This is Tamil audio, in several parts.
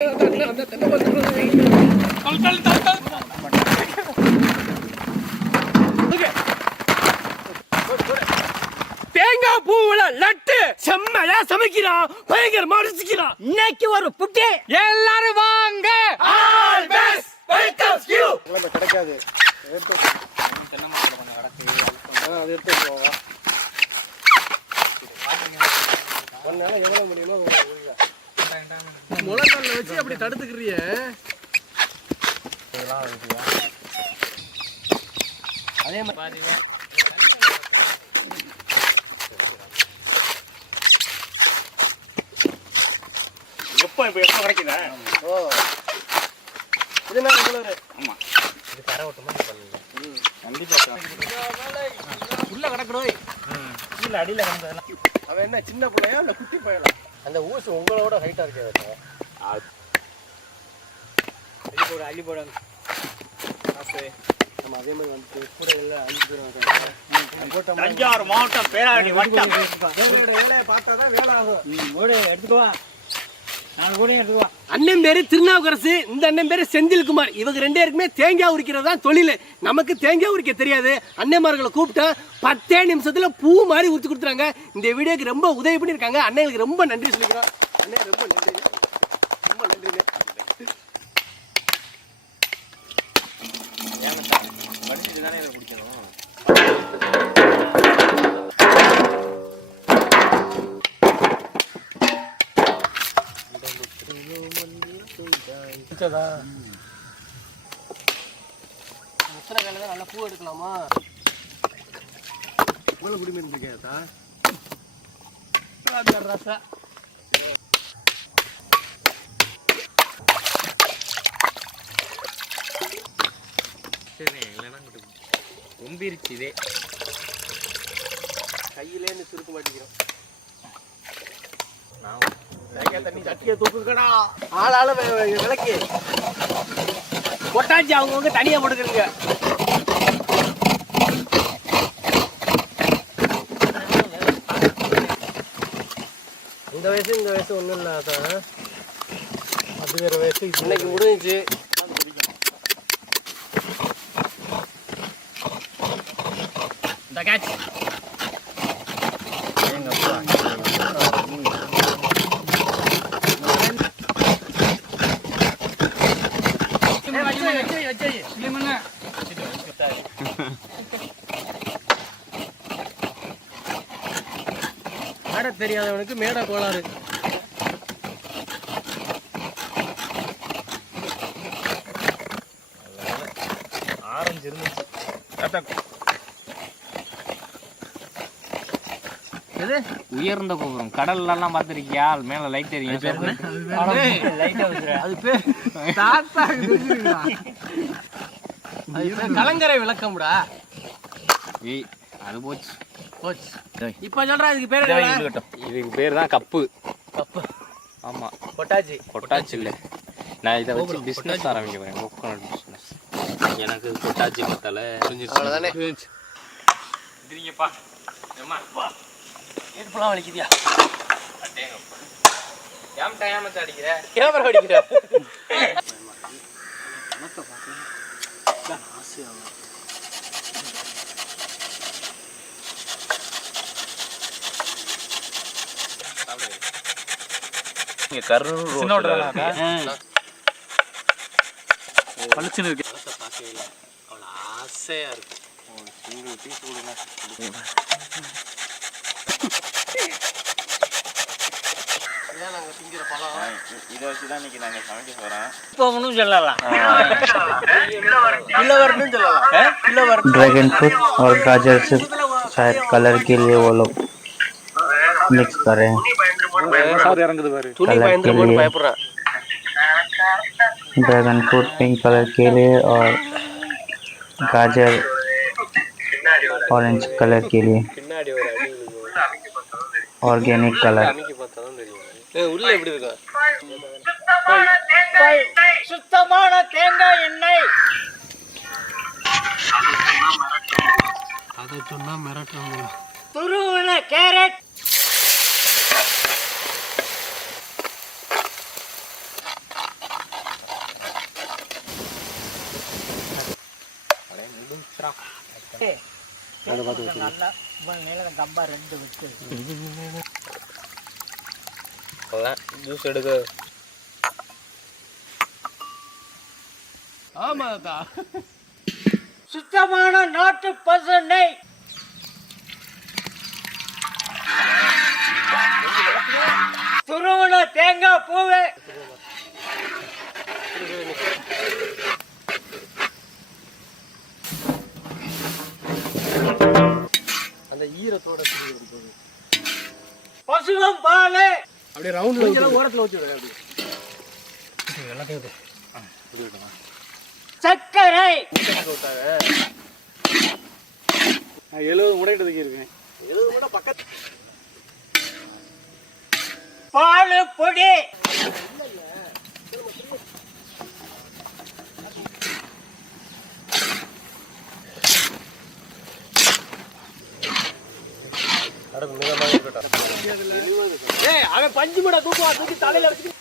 தேங்காய் பூவுல லட்டு செம்மையா சமைக்கிறான், பயங்கரமா ருசிக்கிறான். இன்னைக்கு ஒரு புட்டி எல்லாரும் வாங்க. All best welcome you. நம்ம கிடைக்காது. தென்னை மரத்துல கொஞ்சம் கிடக்கு. அது எடுத்து போவா. ஒன்னால எவ்வளவு முடியுமோ முளங்கல்ல வச்சு அப்படி தடுத்துக்கிறிய. இதெல்லாம் இருக்குயா. அதே மாதிரி பாதிவே எப்போ கிடைக்குதா? ஓ இது நான் ரெகுலர். ஆமா இது தர ஓட்டமா கண்டிப்பா உள்ள கிடக்குறோய். கீழே அடியில கிடந்ததெல்லாம் அவன் என்ன சின்ன பிள்ளையா இல்ல குட்டி பையனா? அந்த ஊசு உங்களோட ஹைட்டா இருக்கே. அள்ளி போட நம்ம அதே மாதிரி வந்து கூட எல்லாம் அள்ளி போடுவாங்க. தஞ்சாவூர் மாவட்டம் பேராவூரணி வட்டம். வேலையை பார்த்தாதான் வேலை ஆகும். எடுத்துக்குவா. அண்ணன் பேரு திருநாவுக்கரசு, இந்த அண்ணன் பேரு செந்தில்குமார். இவங்க ரெண்டு பேருக்குமே தேங்காய் உரிக்கிறது தான் தொழில். நமக்கு தேங்காய் உரிக்க தெரியாது. அண்ணன்மார்களை கூப்பிட்டா 10 நிமிஷத்துல பூ மாதிரி உரிச்சு கொடுத்துறாங்க. இந்த வீடியோக்கு ரொம்ப உதவி பண்ணியிருக்காங்க. அண்ணனுக்கு ரொம்ப நன்றி சொல்லிக்கிறோம். அண்ணே ரொம்ப நன்றி, ரொம்ப நன்றிங்க. படிச்சுட்டு தானே குடிக்கணும். முத்திர கையில தான் நல்லா பூ எடுக்கலாமா? இவ்வளவு குடிமை இருக்கேதா ரசா. சரி இல்லைன்னா ரொம்பிருச்சு. இதே கையிலேன்னு சுருக்க மாட்டேங்கிறோம். தண்ணி சட்டியை தூக்குக்கடா. ஆளால விளக்கு பொட்டாச்சு அவங்கவுங்க தனியா போட்டுக்கிறீங்க. இந்த வயசு ஒன்றும் இல்லை. அதான் அது வேற வயசு. இன்னைக்கு முடிஞ்சிச்சு. இந்த கேட்ச் தெரியாதவனுக்கு மேடை கோளாறு. ஆரஞ்சு இருந்துச்சு. உயர்ந்த கோபுரம் கடல்லாம் பார்த்திருக்கியா? மேல லைட் தெரியும். கலங்கரை விளக்கம்டா. அது போச்சு. இப்ப சொல்றா இதுக்கு பேரு. இதுக்கு பேர் தான் கப்பு. கப்பு ஆமா. கொட்டாச்சி இல்ல. நான் இதை வச்சு பிசினஸ் ஆரம்பிக்க போறேன். Coconut business. எனக்கு கொட்டாச்சி பத்தல அவ்வளவுதானே. இதுங்கப்பா ஏமா ஏற்பலாம் வலிக்குதியா? அடேங்கப்பா ஏம் டைம் அடிக்குற. கேமரா அடிக்குற. மத்த பாக்க ஆசையா பளிச்சுன்னு இருக்கு. ஆசையா இருக்கு. இதை வச்சுதான் இன்னைக்கு நாங்க சமைக்க போறோம். போகணும் சொல்லலாம். ड्रैगन फ्रूट और गाजर से शायद कलर के लिए वो लोग मिक्स कर रहे हैं. ड्रैगन फ्रूट पिंक कलर के लिए और गाजर ऑरेंज कलर के लिए. Organic colour. சுத்தமான தேங்காய் எண்ணெய். அதை சொன்னா மிரட்டுறாங்க. துருவன கேரட். நல்லா மேல கம்பா 2 விட்டு ஜூஸ் எடுக்க. ஆமாக்கா. சுத்தமான நாட்டு பசு நெய், துருவன தேங்காய் பூவு, அந்த ஈரத்தோட பசுவம் பால், அப்படியே ரவுண்ட்ல ஓரத்துல வச்சு அப்படி எல்லாத்தையும் சர்க்கரை. 70 முடையிட்டு இருக்கேன். 70 முடை பக்கத்து பால் பொடி, அவன் 5 முடை தூக்கி தலையில வச்சு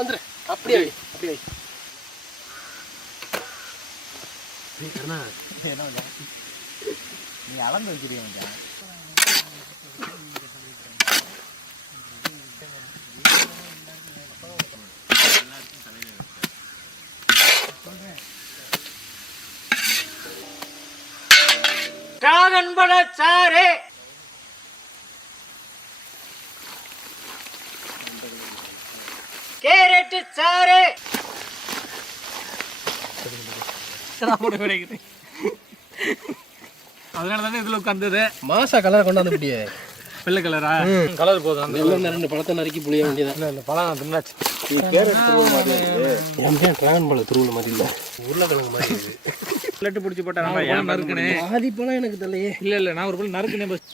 வந்துரு. அப்படியே அப்படியே நீ அளந்து வச்சிருக்கீங்க. டிராகன் பழ சாறு, கேரட் சாறு, அதனாலதானே இதுல உட்கார்ந்தது. மாசா கலரை கொண்டாந்து அப்படியே வெள்ளை கலரா கலர் போதும். 2 பழத்தை நறுக்கி புளிய வேண்டியதான். இந்த பழம் தின்னாச்சு. டிராகன் பழ துருவல் மாதிரி இல்லை, உருளைக்கிழங்கு மாதிரி லட்டு பிடிச்சி போட்டா நறுக்குனே. ஆதி பழம் எனக்கு தெரியலையே. இல்ல நான் ஒரு பழம் நறுக்குனே. பஸ்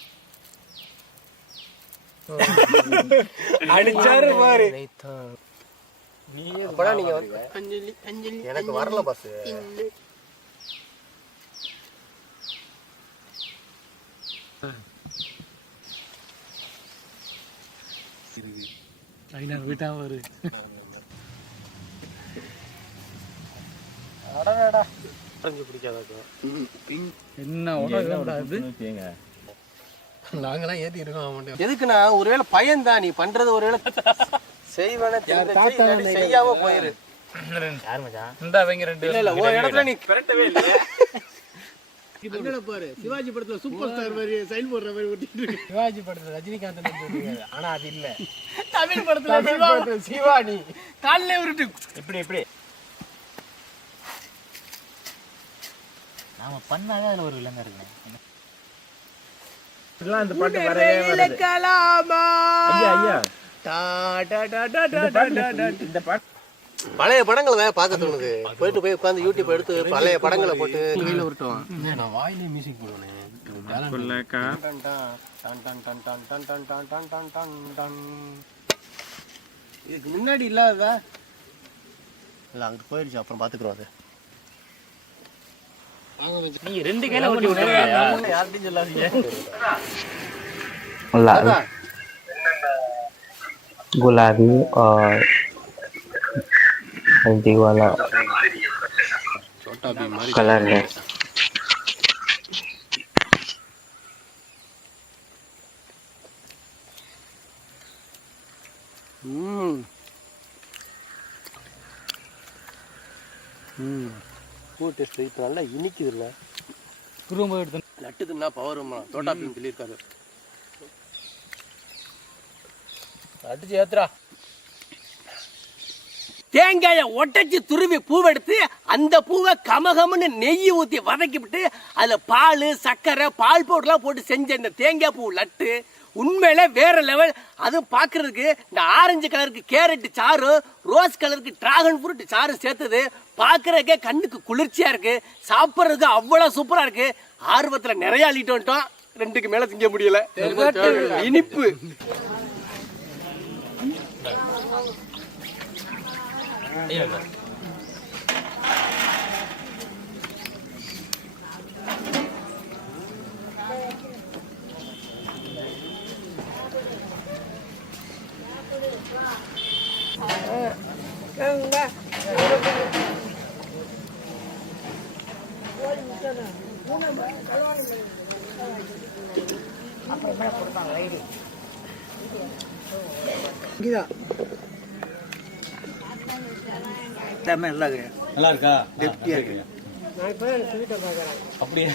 அடிச்சாரு பாரு. அப்படா நீங்க எனக்கு வரல பஸ். வீட்டா வரு என்ன நாங்களாம் ஏத்தி இருக்கோம். எதுக்குண்ணா ஒருவேளை பயன்தான் நீ பண்றது, ஒருவேளை செய்வன செய்யாம போயிரு. இந்த அவங்க 2 இல்ல ஒரு இடத்துல நீ பெரட்டவே இல்ல. பாரு சிவாஜி படத்துல சூப்பர் ஸ்டார் மாதிரி சைன் போடுற மாதிரி ஓட்டிட்டு இருக்கு. சிவாஜி படத்துல ரஜினிகாந்த் நடிச்சிருக்காரு, ஆனா அது இல்ல. தமிழ் படத்துல சிவானி கால்ல உருட்டு இப்படி இப்படி நாம பண்ணாதான் அதுல ஒரு விலங்கு இருக்கு. இதெல்லாம் இந்த பாட்டு வரவே வருது. ஐயா ஐயா இந்த பாட்டு பழைய படங்களை பார்க்க தோணுது. போயிட்டு போய் உட்காந்து யூடியூப் எடுத்து பழைய படங்களை போட்டு கையில உருட்டுவான். நான் வாயிலே மியூசிக் போடுவேன். இதுக்கு முன்னாடி இல்லாததா இல்ல, அங்கிட்டு போயிடுச்சு. அப்புறம் பாத்துக்கிறோம். அது நீங்க 2 கையில ஓட்டி விட்டுருங்க. யார்கிட்டயும் சொல்லாதீங்க. गुलाबी और हल्दी वाला कलर है. பூ டேஸ்ட் இப்போ நல்லா இனிக்குது இல்லை? குரும்பு எடுத்து லட்டு தின்னா பவர் தோட்டா பீன் சொல்லியிருக்காரு. அடிச்சு ஏத்துறா. தேங்காயை ஒட்டச்சி துருவி பூவெடுத்து அந்த பூவை கமகமன்னு நெய் ஊற்றி வதக்கிவிட்டு அதில் பால் சர்க்கரை பால் பவுடர்லாம் போட்டு செஞ்ச இந்த தேங்காய் பூ லட்டு உண்மையிலே வேற லெவல். அதுவும் பார்க்கறதுக்கு இந்த ஆரஞ்சு கலருக்கு கேரட் சாறு, ரோஸ் கலருக்கு டிராகன் ஃப்ரூட் சாறு சேர்த்தது பார்க்கறதுக்கே கண்ணுக்கு குளிர்ச்சியா இருக்கு. சாப்பிட்றதுக்கு அவ்வளோ சூப்பரா இருக்கு. ஆர்வத்தில் நிறைய அள்ளிட்டு வந்துட்டோம். 2க்கு மேல திங்க முடியல. இனிப்பு நல்லா இருக்கா அப்படியே